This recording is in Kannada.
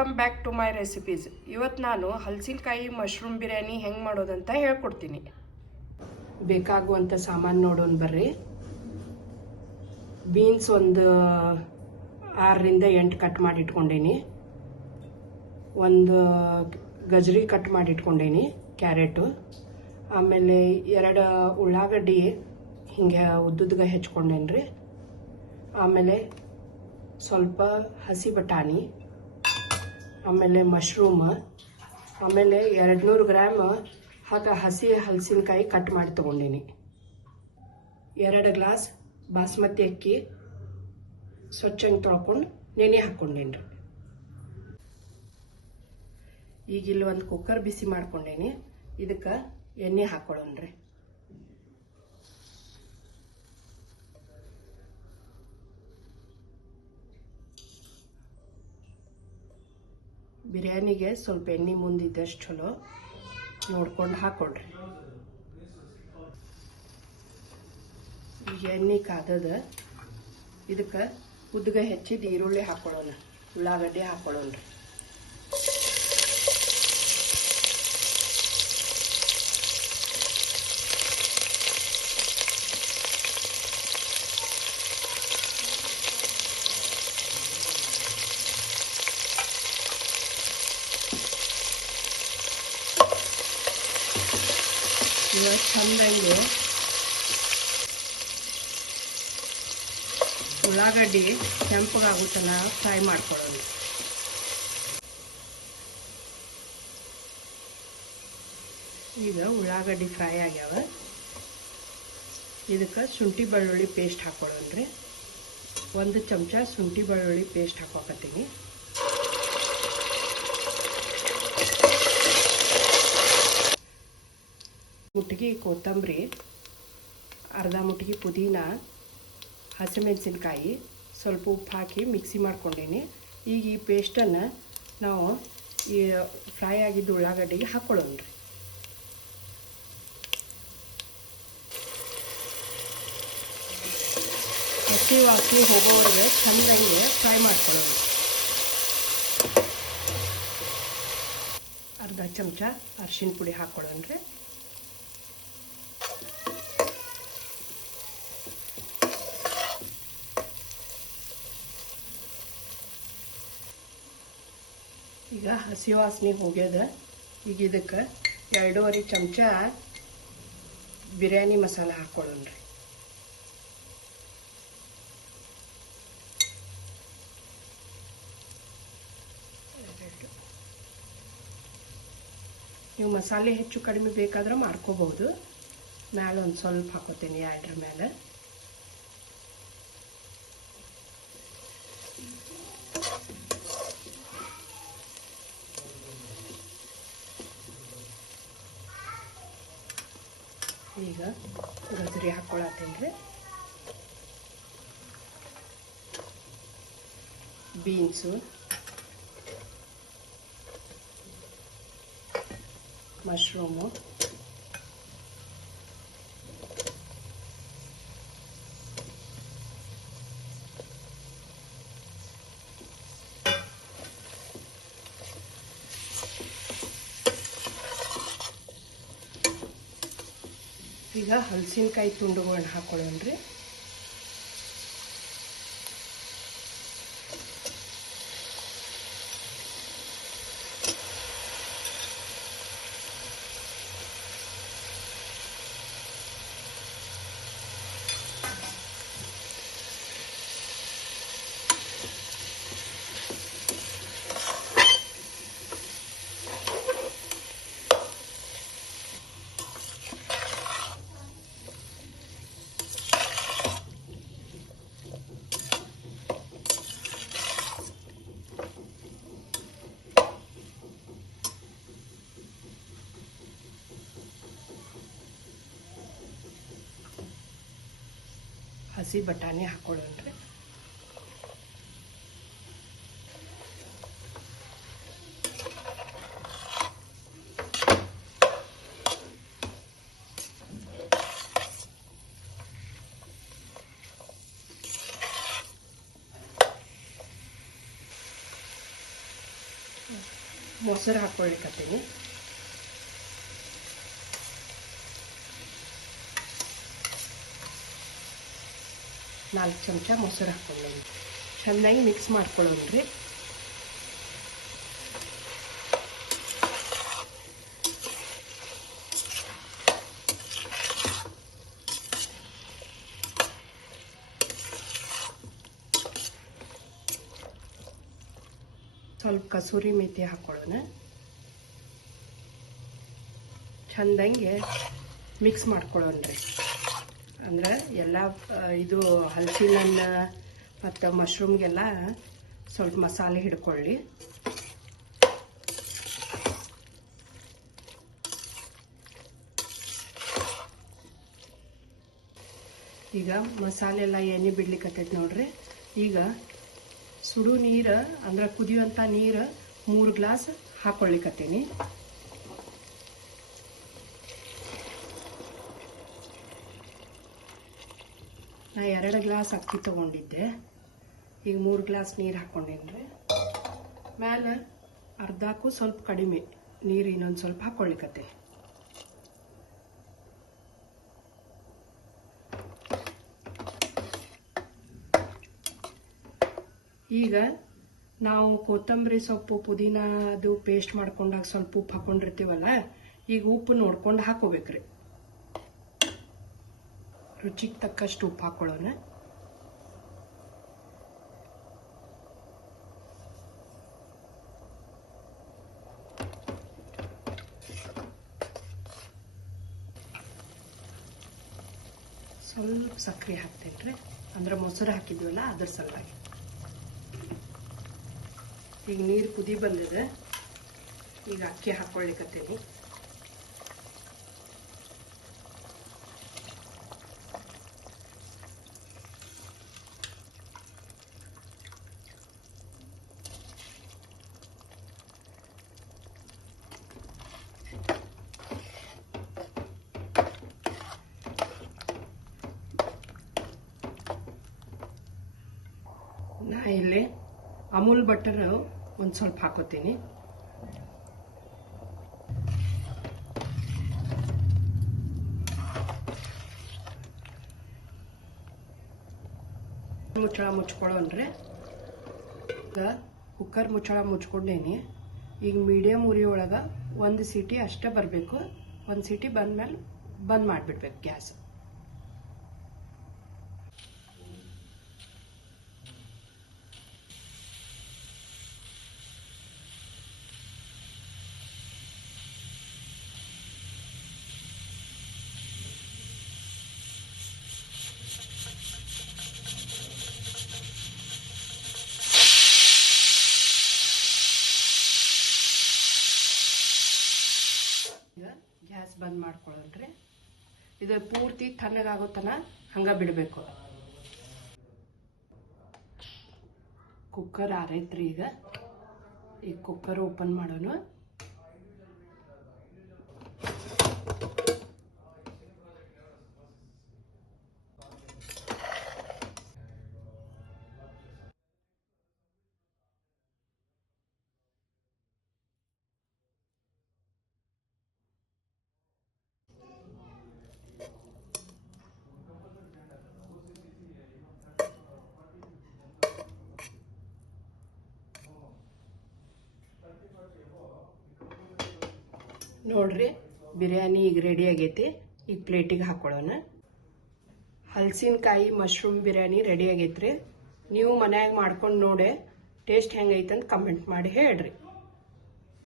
Welcome back to my recipes. ಇವತ್ತು ನಾನು ಹಲಸಿನಕಾಯಿ ಮಶ್ರೂಮ್ ಬಿರಿಯಾನಿ ಹೆಂಗೆ ಮಾಡೋದಂತ ಹೇಳ್ಕೊಡ್ತೀನಿ. ಬೇಕಾಗುವಂಥ ಸಾಮಾನು ನೋಡೋಣ ಬರ್ರಿ. ಬೀನ್ಸ್ ಒಂದು 6ರಿಂದ 8 ಕಟ್ ಮಾಡಿ ಇಟ್ಕೊಂಡೀನಿ. ಒಂದು ಗಜರಿ ಕಟ್ ಮಾಡಿ ಇಟ್ಕೊಂಡೀನಿ, ಕ್ಯಾರೆಟು. ಆಮೇಲೆ 2 ಉಳ್ಳಾಗಡ್ಡಿ ಹಿಂಗೆ ಉದ್ದುದ್ಗೆ ಹೆಚ್ಕೊಂಡೇನಿ ರೀ. ಆಮೇಲೆ ಸ್ವಲ್ಪ ಹಸಿ ಬಟಾಣಿ, ಆಮೇಲೆ ಮಶ್ರೂಮ್, ಆಮೇಲೆ 200 ಗ್ರಾಮ್ ಹಸಿ ಹಲಸಿನಕಾಯಿ ಕಟ್ ಮಾಡಿ ತೊಗೊಂಡೀನಿ. 2 ಗ್ಲಾಸ್ ಬಾಸ್ಮತಿ ಅಕ್ಕಿ ಸ್ವಚ್ಛಂಗೆ ತೊಳ್ಕೊಂಡು ನೆನೆ ಹಾಕ್ಕೊಂಡೇನಿ ರೀ. ಈಗ ಇಲ್ಲಿ ಒಂದು ಕುಕ್ಕರ್ ಬಿಸಿ ಮಾಡ್ಕೊಂಡೇನಿ. ಇದಕ್ಕೆ ಎಣ್ಣೆ ಹಾಕೊಳ್ಳೋಣ್ರಿ. ಬಿರಿಯಾನಿಗೆ ಸ್ವಲ್ಪ ಎಣ್ಣೆ ಮುಂದಿದ್ದಷ್ಟು ಚಲೋ ನೋಡ್ಕೊಂಡು ಹಾಕೊಳ್ರಿ. ಈಗ ಎಣ್ಣೆ ಕಾದದ. ಇದಕ್ಕೆ ಉದ್ದಿಗೆ ಹೆಚ್ಚಿದ ಈರುಳ್ಳಿ ಹಾಕೊಳ್ಳೋಣ, ಉಳ್ಳಾಗಡ್ಡಿ ಹಾಕೊಳ್ಳೋಣ್ರಿ. ಇವಾಗ ಚೆಂದಂಗೆ ಉಳ್ಳಾಗಡ್ಡಿ ಕೆಂಪಗಾಗುತ್ತಲ್ಲ ಫ್ರೈ ಮಾಡ್ಕೊಳ್ಳೋಣ. ಈಗ ಉಳ್ಳಾಗಡ್ಡಿ ಫ್ರೈ ಆಗ್ಯಾವ. ಇದಕ್ಕೆ ಶುಂಠಿ ಬೆಳ್ಳುಳ್ಳಿ ಪೇಸ್ಟ್ ಹಾಕೊಳ್ಳೋಣ್ರಿ. 1 ಚಮಚ ಶುಂಠಿ ಬೆಳ್ಳುಳ್ಳಿ ಪೇಸ್ಟ್ ಹಾಕೋಕತ್ತೀನಿ. ಮುಟ್ಟಿಗೆ ಕೊತ್ತಂಬರಿ, ಅರ್ಧ ಮುಟ್ಟಿಗೆ ಪುದೀನ, ಹಸಿಮೆಣಸಿನ್ಕಾಯಿ, ಸ್ವಲ್ಪ ಉಪ್ಪು ಹಾಕಿ ಮಿಕ್ಸಿ ಮಾಡ್ಕೊಂಡೀನಿ. ಈಗ ಈ ಪೇಸ್ಟನ್ನು ನಾವು ಈ ಫ್ರೈ ಆಗಿದ್ದ ಉಳ್ಳಾಗಡ್ಡಿಗೆ ಹಾಕ್ಕೊಳ್ಳೋಣ್ರಿ. ಹಸಿ ವಾಸನೆ ಹೋಗೋವರೆಗೆ ಚೆಂದಂಗೆ ಫ್ರೈ ಮಾಡ್ಕೊಳ್ಳೋಣ. ಅರ್ಧ ಚಮಚ ಅರಿಶಿನ ಪುಡಿ ಹಾಕ್ಕೊಳ್ಳೋಣ್ರಿ. ಈಗ ಹಸಿ ವಾಸನೆ ಹೋಗ್ಯದ. ಈಗ ಇದಕ್ಕೆ 2.5 ಚಮಚ ಬಿರಿಯಾನಿ ಮಸಾಲ ಹಾಕ್ಕೊಳ್ಳೋಣ್ರಿ. ನೀವು ಮಸಾಲೆ ಹೆಚ್ಚು ಕಡಿಮೆ ಬೇಕಾದ್ರೆ ಮಾಡ್ಕೋಬಹುದು. ಮ್ಯಾಲೆ ಒಂದು ಸ್ವಲ್ಪ ಹಾಕೋತೀನಿ, 2 ಮೇಲೆ. ಈಗ ಗಜರಿ ಹಾಕ್ಕೊಳತ್ತೀನಿ ರೀ. ಬೀನ್ಸು, ಮಶ್ರೂಮು, ಈಗ ಹಲಸಿನಕಾಯಿ ತುಂಡುಗಳನ್ನ ಹಾಕೊಳ್ಳೋಣ್ರಿ. ಹಸಿ ಬಟಾಣಿ ಹಾಕೊಳ್ಳೋಣ್ರಿ. ಮೊಸರು ಹಾಕ್ಕೊಳ್ಲಿಕ್ಕತ್ತೀನಿ. ನಾಲ್ಕು ಚಮಚ ಮೊಸರು ಹಾಕ್ಕೊಂಡೇನಿ. ಚೆನ್ನಾಗಿ ಮಿಕ್ಸ್ ಮಾಡ್ಕೊಳ್ಳೋಣ್ರಿ. ಸ್ವಲ್ಪ ಕಸೂರಿ ಮೆಥಿ ಹಾಕೊಳ್ಳೋಣ. ಚಂದಂಗೆ ಮಿಕ್ಸ್ ಮಾಡ್ಕೊಳ್ಳೋಣ್ರಿ. ಅಂದ್ರೆ ಎಲ್ಲ ಇದು ಹಲಸಿನ ಹಣ್ಣು ಮತ್ತು ಮಶ್ರೂಮ್ಗೆಲ್ಲ ಸ್ವಲ್ಪ ಮಸಾಲೆ ಹಿಡ್ಕೊಳ್ಳಿ. ಈಗ ಮಸಾಲೆ ಎಲ್ಲ ಎಣ್ಣೆ ಬಿಡ್ಲಿಕ್ಕತ್ತೈತಿ ನೋಡ್ರಿ. ಈಗ ಸುಡು ನೀರು ಅಂದ್ರೆ ಕುದಿಯುವಂಥ ನೀರು 3 ಗ್ಲಾಸ್ ಹಾಕ್ಕೊಳ್ಳಿಕ್ಕತ್ತೀನಿ. ನಾ 2 ಗ್ಲಾಸ್ ಅಕ್ಕಿ ತಗೊಂಡಿದ್ದೆ. ಈಗ 3 ಗ್ಲಾಸ್ ನೀರು ಹಾಕ್ಕೊಂಡೇನ್ರಿ. ಮ್ಯಾಲೆ ಅರ್ಧಕ್ಕೂ ಸ್ವಲ್ಪ ಕಡಿಮೆ ನೀರು ಇನ್ನೊಂದು ಸ್ವಲ್ಪ ಹಾಕ್ಕೊಳ್ಳಿಕ್ಕತ್ತೆ. ಈಗ ನಾವು ಕೊತ್ತಂಬರಿ ಸೊಪ್ಪು ಪುದೀನ ಅದು ಪೇಸ್ಟ್ ಮಾಡ್ಕೊಂಡಾಗ ಸ್ವಲ್ಪ ಉಪ್ಪು ಹಾಕೊಂಡಿರ್ತೀವಲ್ಲ, ಈಗ ಉಪ್ಪು ನೋಡ್ಕೊಂಡು ಹಾಕೋಬೇಕ್ರಿ. ರುಚಿಗೆ ತಕ್ಕಷ್ಟು ಉಪ್ಪು ಹಾಕೊಳ್ಳೋಣ. ಸ್ವಲ್ಪ ಸಕ್ಕರೆ ಹಾಕ್ತೇನ್ರಿ, ಅಂದ್ರೆ ಮೊಸರು ಹಾಕಿದ್ವಲ್ಲ ಅದ್ರ ಸಲುವಾಗಿ. ಈಗ ನೀರು ಕುದಿ ಬಂದಿದೆ. ಈಗ ಅಕ್ಕಿ ಹಾಕ್ಕೊಳ್ಳಿಕ್ಕತ್ತೀನಿ. ನಾ ಇಲ್ಲಿ ಅಮೂಲ್ ಬಟರ್ ಒಂದು ಸ್ವಲ್ಪ ಹಾಕೋತೀನಿ. ಮುಚ್ಚಳ ಮುಚ್ಕೊಳ್ಳೋಣ್ರಿ. ಈಗ ಕುಕ್ಕರ್ ಮುಚ್ಚಳ ಮುಚ್ಕೊಂಡೇನಿ. ಈಗ ಮೀಡಿಯಮ್ ಉರಿ ಒಳಗೆ 1 ಸೀಟಿ ಅಷ್ಟೇ ಬರಬೇಕು. 1 ಸೀಟಿ ಬಂದ್ಮೇಲೆ ಬಂದ್ ಮಾಡಿಬಿಡ್ಬೇಕು ಗ್ಯಾಸ್. ಗ್ಯಾಸ್ ಬಂದ್ ಮಾಡ್ಕೊಳ್ಳೋಣ್ರಿ. ಇದು ಪೂರ್ತಿ ತಣ್ಣಗಾಗೋ ತನ ಹಂಗ ಬಿಡಬೇಕು. ಕುಕ್ಕರ್ ಆರೈತ್ರಿ. ಈಗ ಕುಕ್ಕರ್ ಓಪನ್ ಮಾಡೋಣ. ನೋಡ್ರಿ, ಬಿರಿಯಾನಿ ಈಗ ರೆಡಿ ಆಗೈತಿ. ಈಗ ಪ್ಲೇಟಿಗೆ ಹಾಕೊಳ್ಳೋಣ. ಹಲಸಿನಕಾಯಿ ಮಶ್ರೂಮ್ ಬಿರಿಯಾನಿ ರೆಡಿ ಆಗೈತ್ರಿ. ನೀವು ಮನ್ಯಾಗ ಮಾಡ್ಕೊಂಡು ನೋಡಿ ಟೇಸ್ಟ್ ಹೆಂಗೈತೆ ಅಂತ ಕಮೆಂಟ್ ಮಾಡಿ ಹೇಳ್ರಿ.